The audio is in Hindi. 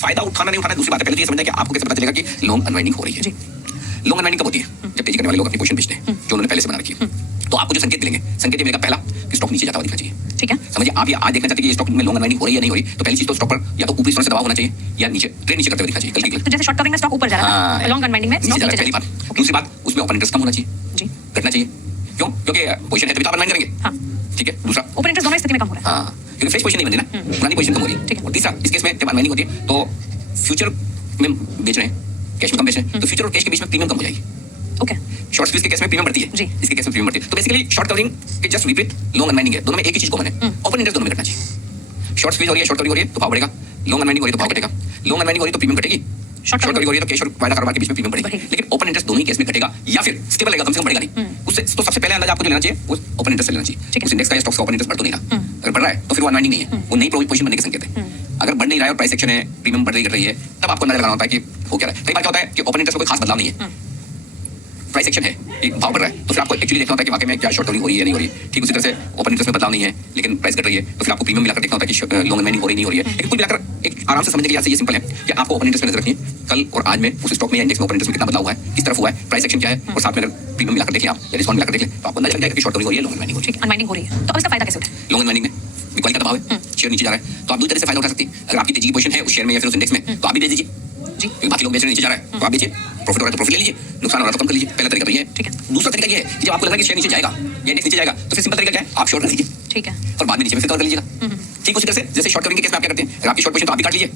फायदा उठाना नहीं उठाना दूसरी बात है। पहले तो ये समझना है कि आपको कैसे पता चलेगा कि लॉन्ग अनवाइंडिंग हो रही है। लॉन्ग अनवाइंडिंग कब होती है? जब तेजी करने वाले लोग अपनी पोजीशन बेचते हैं जो उन्होंने पहले से बना रखी है। तो आपको जो संकेत मिलेंगे, संकेत ये मिलेगा पहला कि स्टॉक नीचे जाता हुआ दिखना चाहिए। ठीक है, समझिए आप ये आज देखना चाहते हैं कि स्टॉक में लॉन्ग अनवाइंडिंग हो रही है या नहीं हो रही, तो पहली चीज तो स्टॉक पर या तो ऊपरी स्तर से दबाव होना चाहिए या नीचे ट्रेड नीचे करते हुए दिखना चाहिए। कल की तो जैसे शॉर्ट कवरिंग में स्टॉक ऊपर जा रहा था, लॉन्ग अनवाइंडिंग में स्टॉक नीचे पहली बात। दूसरी बात, उसमें ओपन इंटरेस्ट कम होना चाहिए जी, घटना चाहिए। क्यों? क्योंकि पोजीशन है तभी तो आप अनवाइंड करेंगे। हाँ, ठीक है। दूसरा, ओपन इंटरेस्ट दोनों स्थिति में कम हो रहा है। हाँ, क्योंकि फ्रेश पोजीशन नहीं बन रही ना, पुरानी पोजीशन कम हो रही है। ठीक है। और तीसरा, इस केस में जब अनवाइंडिंग होती है तो फ्यूचर में बेच रहे हैं, कैश में कम बेच रहे हैं, तो फ्यूचर और कैश के बीच में प्रीमियम कम हो जाएगी। ओके, शॉर्ट स्क्वीज के केस में प्रीमियम बढ़ती है जी, इसके केस में प्रीमियम बढ़ती है। तो बेसिकली शॉर्ट कवरिंग के जस्ट विपरीत लॉन्ग अनवाइंडिंग है, दोनों में एक ही चीज कॉमन है, ओपन इंटरेस्ट दोनों में घटना चाहिए। शॉर्ट स्क्वीज हो रही है, शॉर्ट कवरिंग हो रही है तो भाव बढ़ेगा, लॉन्ग अनवाइंडिंग हो रही है तो भाव घटेगा। लॉन्ग अनवाइंडिंग हो रही है तो प्रीमियम घटेगी, शॉर्ट कवरिंग हो रही है तो कैश और वायदा कारोबार के बीच में प्रीमियम बढ़ेगी। लेकिन ओपन इंटरेस्ट दोनों ही केस में घटेगा या फिर स्टेबल रहेगा, कम से कम बढ़ेगा नहीं। उससे तो सबसे पहले अंदाजा आपको जो लेना चाहिए वो ओपन इंटरेस्ट से लेना चाहिए। उस इंडेक्स का स्टॉक्स का ओपन इंटरेस्ट बढ़ तो नहीं रहा, अगर बढ़ रहा है तो फिर वो अनवाइंडिंग नहीं है, वो नई पोजीशन बनने के संकेत है। अगर बढ़ नहीं रहा है और प्राइस एक्शन है, प्रीमियम बढ़ रही घट रही है, तब आपको अंदाजा लगाना होता है कि हो क्या रहा है। कई बार क्या होता है कि ओपन इंटरेस्ट में कोई खास बदलाव नहीं है, प्राइस एक्शन है, एक भाव बढ़ रहा है, तो फिर आपको एक्चुअली देखना होता है कि वाकई में क्या शॉर्ट कवरिंग हो रही है या नहीं हो रही है। ठीक उसी तरह से ओपन इंटरेस्ट में बदलाव नहीं है लेकिन प्राइस घट रही है, तो फिर आपको प्रीमियम मिलाकर देखना होता है कि लॉन्ग अनवाइंडिंग हो रही नहीं हो रही है। लेकिन कुल मिलाकर एक आराम से समझने के लिए ये सिंपल है कि आपको ओपन इंटरेस्ट में नजर रखनी है कल और आज में उस स्टॉक में या इंडेक्स में ओपन इंटरेस्ट में कितना बदलाव हुआ है, किस तरफ हुआ है, प्राइस एक्शन क्या है, और साथ में अगर प्रीमियम मिलाकर देख लें आप या डिस्काउंट मिलाकर देख लें तो आपको अंदाजा लग जाएगा कि शॉर्ट कवरिंग हो रही है, लॉन्ग अनवाइंडिंग हो रही है। अनवाइंडिंग हो रही है, तो अब इसका फायदा कैसे उठाएं? लॉन्ग अनवाइंडिंग में बिकवाली का दबाव है, शेयर नीचे जा रहा है, तो आप दो तरह से फायदा उठा सकते हैं। अगर आपकी तेजी की पोजीशन है उस शेयर में या फिर उस इंडेक्स में तो आप भी बेच दीजिए जी, क्योंकि बाकी लोग बेच रहे नीचे जा रहा है तो आप बेचिए, प्रॉफिट हो रहा है तो प्रॉफिट ले लीजिए, नुकसान हो रहा है तो कम कर लीजिए। पहला तरीका तो ये है। ठीक है। दूसरा तरीका ये है कि जब आपको लग रहा है कि शेयर नीचे जाएगा या इंडेक्स नीचे जाएगा तो फिर सिंपल तरीका क्या है, आप शॉर्ट कर लीजिए। ठीक है, और बाद में नीचे में फिर कवर कर लीजिएगा। ठीक उसी तरह से जैसे शॉर्ट कवरिंग के केस में आप क्या करते हैं, अगर आपकी शॉर्ट पोजीशन तो आप भी काट लीजिए,